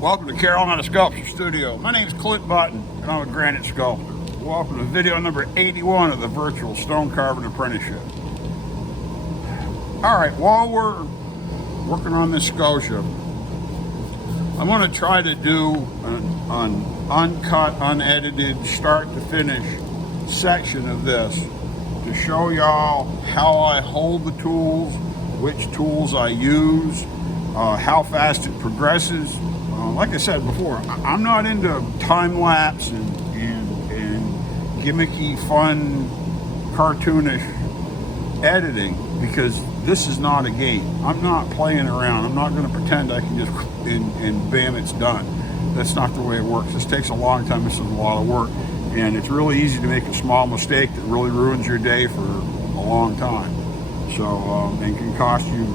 Welcome to Carolina Sculpture Studio. My name is Clint Button, and I'm a granite sculptor. Welcome to video number 81 of the Virtual Stone Carving Apprenticeship. Alright, while we're working on this scotia, I'm going to try to do an uncut, unedited, start to finish section of this to show y'all how I hold the tools, which tools I use, how fast it progresses. Like I said before, I'm not into time-lapse and gimmicky, fun, cartoonish editing, because this is not a game. I'm not playing around. I'm not going to pretend I can just and bam, it's done. That's not the way it works. This takes a long time. This is a lot of work, and it's really easy to make a small mistake that really ruins your day for a long time. So, and can cost you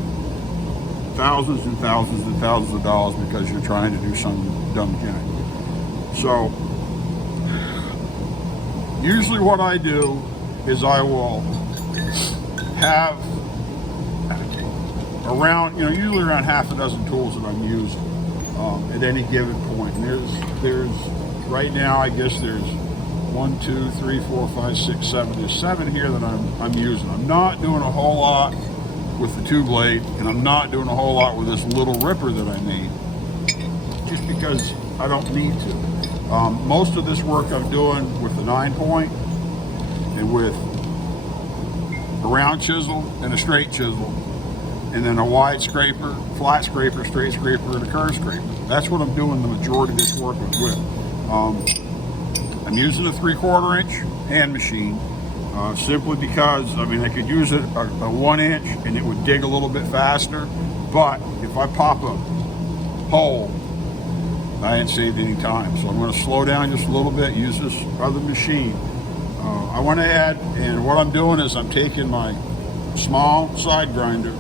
thousands and thousands and thousands of dollars because you're trying to do some dumb gimmick. So usually what I do is I will have around, usually around half a dozen tools that I'm using at any given point. And there's right now, I guess there's 1, 2, 3, 4, 5, 6, 7. There's 7 here that I'm using. I'm not doing a whole lot with the 2-blade, and I'm not doing a whole lot with this little ripper that I made, just because I don't need to. Most of this work I'm doing with the 9-point and with a round chisel and a straight chisel, and then a wide scraper, flat scraper, straight scraper, and a curve scraper. That's what I'm doing the majority of this work with. I'm using a 3/4 inch hand machine. Simply because, I could use a 1 inch and it would dig a little bit faster, but if I pop a hole, I ain't saved any time. So I'm going to slow down just a little bit, use this other machine. I went ahead, and what I'm doing is I'm taking my small side grinder,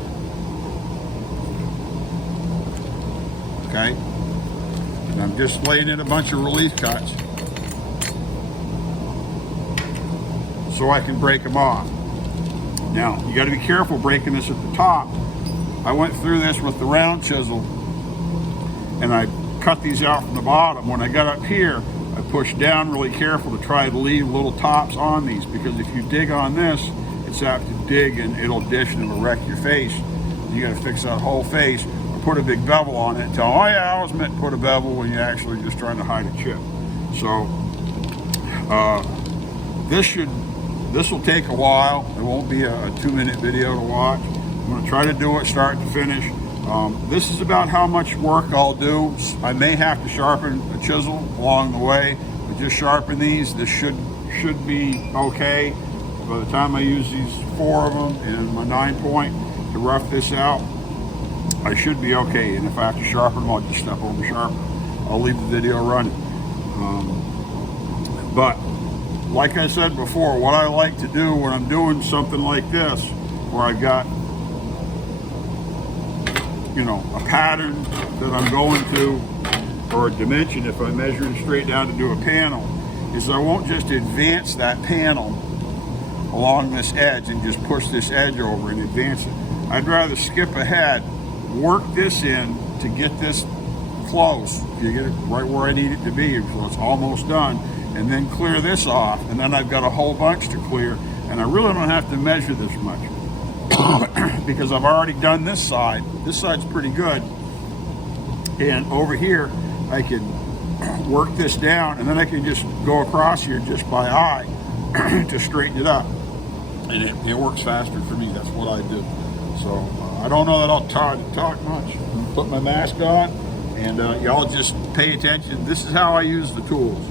okay, and I'm just laying in a bunch of relief cuts so I can break them off. Now, you got to be careful breaking this at the top. I went through this with the round chisel, and I cut these out from the bottom. When I got up here, I pushed down really careful to try to leave little tops on these, because if you dig on this, it's apt to dig and it'll dish and it'll wreck your face. You got to fix that whole face, or put a big bevel on it and tell, oh yeah, I was meant to put a bevel, when you're actually just trying to hide a chip. So this will take a while. It won't be a 2-minute video to watch. I'm going to try to do it start to finish. This is about how much work I'll do. I may have to sharpen a chisel along the way, but just sharpen these. This should be okay. By the time I use these 4 of them and my 9-point to rough this out, I should be okay. And if I have to sharpen them, I'll just step over the sharpener. I'll leave the video running. But like I said before, what I like to do when I'm doing something like this, where I've got, a pattern that I'm going to, or a dimension, if I'm measuring straight down to do a panel, is I won't just advance that panel along this edge and just push this edge over and advance it. I'd rather skip ahead, work this in to get this close, to get it right where I need it to be, so it's almost done, and then clear this off, and then I've got a whole bunch to clear, and I really don't have to measure this much because I've already done this side. This side's pretty good, and over here I can work this down, and then I can just go across here just by eye to straighten it up, and it works faster for me. That's what I do. So I don't know that I'll talk much. I'm gonna put my mask on, and y'all just pay attention. This is how I use the tools.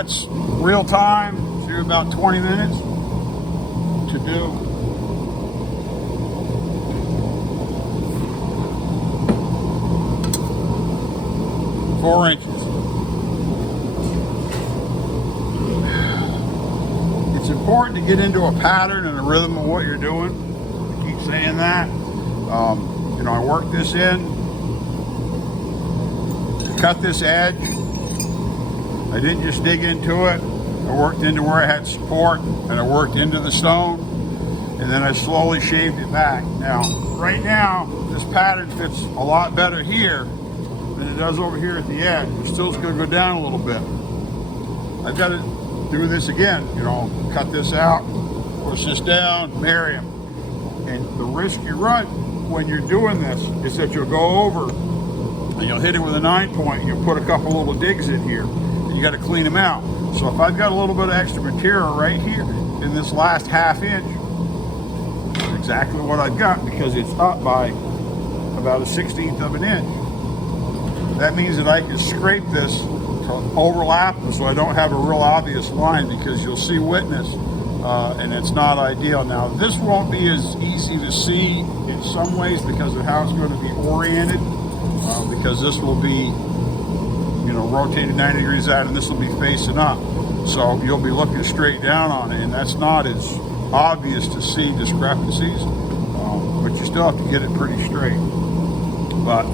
that's real time. So you're about 20 minutes to do. Four inches. It's important to get into a pattern and a rhythm of what you're doing. I keep saying that. You know, I work this in, cut this edge. I didn't just dig into it. I worked into where I had support, and I worked into the stone, and then I slowly shaved it back. Now, right now, this pattern fits a lot better here than it does over here at the edge. It still's gonna go down a little bit. I've got to do this again, you know, cut this out, push this down, marry them. And the risk you run when you're doing this is that you'll go over and you'll hit it with a 9-point, and you'll put a couple little digs in here, and you got to clean them out. So if I've got a little bit of extra material right here in this last half inch, that's exactly what I've got, because it's up by about a 1/16 of an inch. That means that I can scrape this to overlap them so I don't have a real obvious line, because you'll see witness, and it's not ideal. Now, this won't be as easy to see in some ways because of how it's going to be oriented, because this will be, you know, rotated 90 degrees out, and this will be facing up. So you'll be looking straight down on it, and that's not as obvious to see discrepancies, but you still have to get it pretty straight. But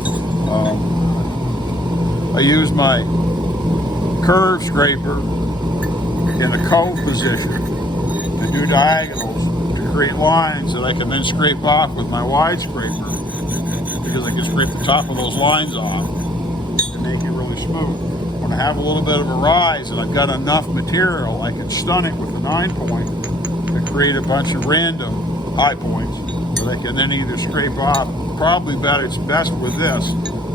I use my curve scraper in the cove position to do diagonals, to create lines that I can then scrape off with my wide scraper, because I can scrape the top of those lines off to make it really smooth. When I have a little bit of a rise and I've got enough material, I can stun it with a 9-point to create a bunch of random high points that I can then either scrape off. Probably better, it's best with this.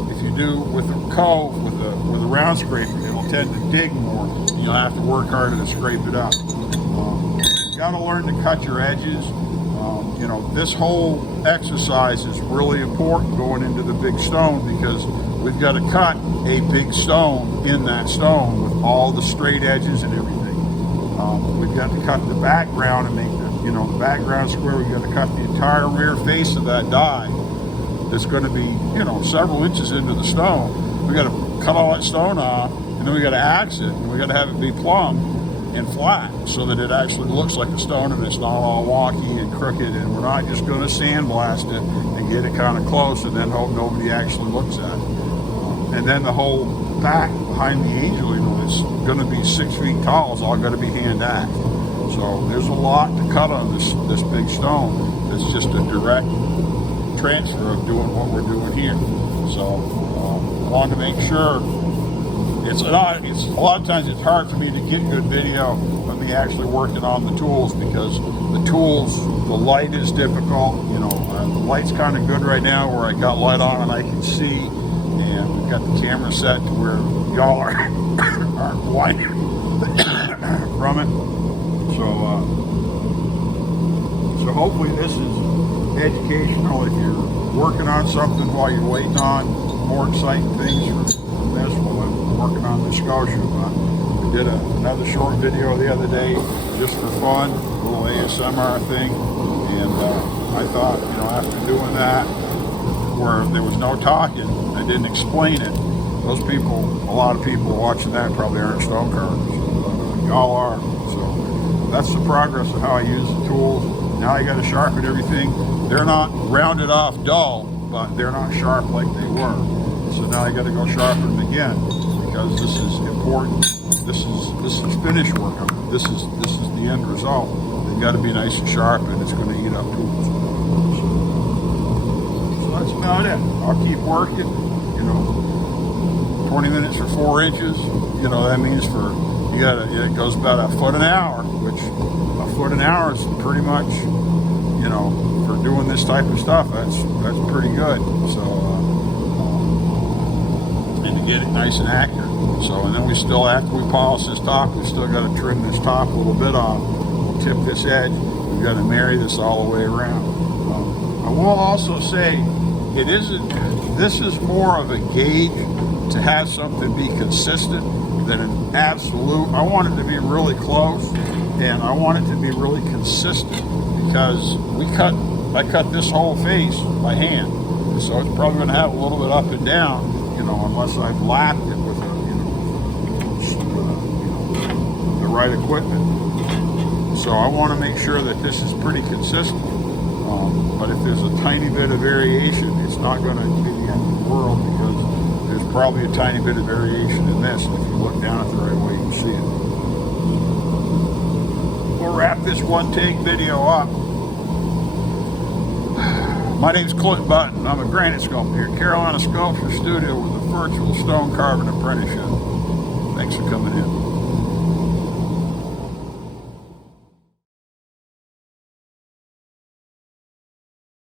If you do with a cove, with a round scraper, it'll tend to dig more, and you'll have to work harder to scrape it up. You got to learn to cut your edges. You know, this whole exercise is really important going into the big stone, because we've got to cut a big stone in that stone with all the straight edges and everything. We've got to cut the background and make the, you know, the background square. We've got to cut the entire rear face of that die. That's going to be, you know, several inches into the stone. We got to cut all that stone off, and then we got to axe it, and we got to have it be plumb and flat so that it actually looks like a stone and it's not all wonky and crooked. And we're not just going to sandblast it and get it kind of close and then hope nobody actually looks at it. And then the whole back behind the angel, you know, it's going to be 6 feet tall. It's all going to be hand axed. So there's a lot to cut on this big stone. It's just a direct transfer of doing what we're doing here. So I wanted to make sure. It's a lot of times it's hard for me to get good video of me actually working on the tools, because the tools, the light is difficult. You know, the light's kind of good right now where I got light on and I can see, and we've got the camera set to where y'all aren't blinded from it. So hopefully this is educational. If you're working on something while you're waiting on more exciting things from this, working on the scotia. I did another short video the other day just for fun, a little ASMR thing, and I thought, you know, after doing that, where there was no talking, I didn't explain it, those people, a lot of people watching that probably aren't stone carvers. Y'all are. So that's the progress of how I use the tools. Now I got to sharpen everything. They're not rounded off dull, but they're not sharp like they were. So now I got to go sharpen them again, because this is important. This is finished work. This is the end result. They've got to be nice and sharp, and it's going to eat up tools. So that's about it. I'll keep working. You know, 20 minutes for 4 inches. You know, that means it goes about a foot an hour, which a foot an hour is pretty much, you know, for doing this type of stuff. That's pretty good. So. And to get it nice and accurate. So, and then we still, after we polish this top, we still got to trim this top a little bit off. We'll tip this edge. We've got to marry this all the way around. I will also say, this is more of a gauge to have something be consistent than an absolute. I want it to be really close, and I want it to be really consistent, because I cut this whole face by hand, so it's probably going to have a little bit up and down, you know, unless I've lapped it with, the right equipment. So I want to make sure that this is pretty consistent. But if there's a tiny bit of variation, it's not going to be the end of the world, because there's probably a tiny bit of variation in this. And if you look down at the right way, you can see it. We'll wrap this one take video up. My name's Clint Button. I'm a granite sculptor here at Carolina Sculpture Studio with the Virtual Stone Carving Apprenticeship. Thanks for coming in.